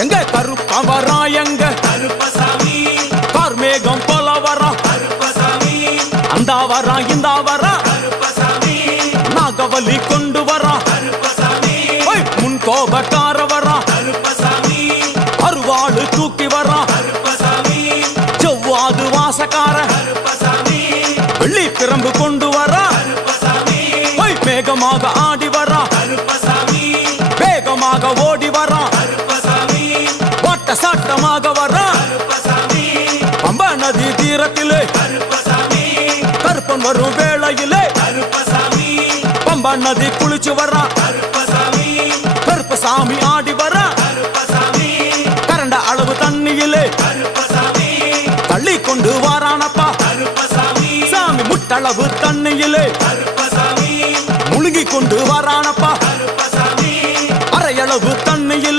எங்க கருப்ப வரா எங்க கருப்பசாமி கார்மேகம் போல வரா கருப்பசாமி அந்த வரா இந்த வரா கருப்பசாமி நாகவலி கொண்டு வரா கருப்பசாமி முன் கோபக்கார வரா கருப்பசாமி அருவாடு தூக்கி வரா கருப்பசாமி செவ்வாது வாசக்கார கருப்பசாமி வெள்ளி பிரம்பு கொண்டு வரா கருப்பசாமி மேகமாக ஆடி வரா கருப்பசாமி வேகமாக ஓடி வரா கருப்பசாமி வாட்ட சாட்டமாக வரா கருப்பசாமி பம்பா நதி தீரத்திலே கருப்பசாமி கருப்பன் வரும் வேளையிலே கருப்பசாமி பம்பா நதி குளிச்சு வரா கருப்பசாமி கருப்பசாமி ஆடி வரா கருப்பசாமி கரண்ட அளவு தண்ணியிலே கருப்பசாமி தள்ளி கொண்டு வாரானப்பா கருப்பசாமி சாமி முட்டளவு தண்ணியிலே கருப்பசாமி முழுங்கி கொண்டு வாரானப்பா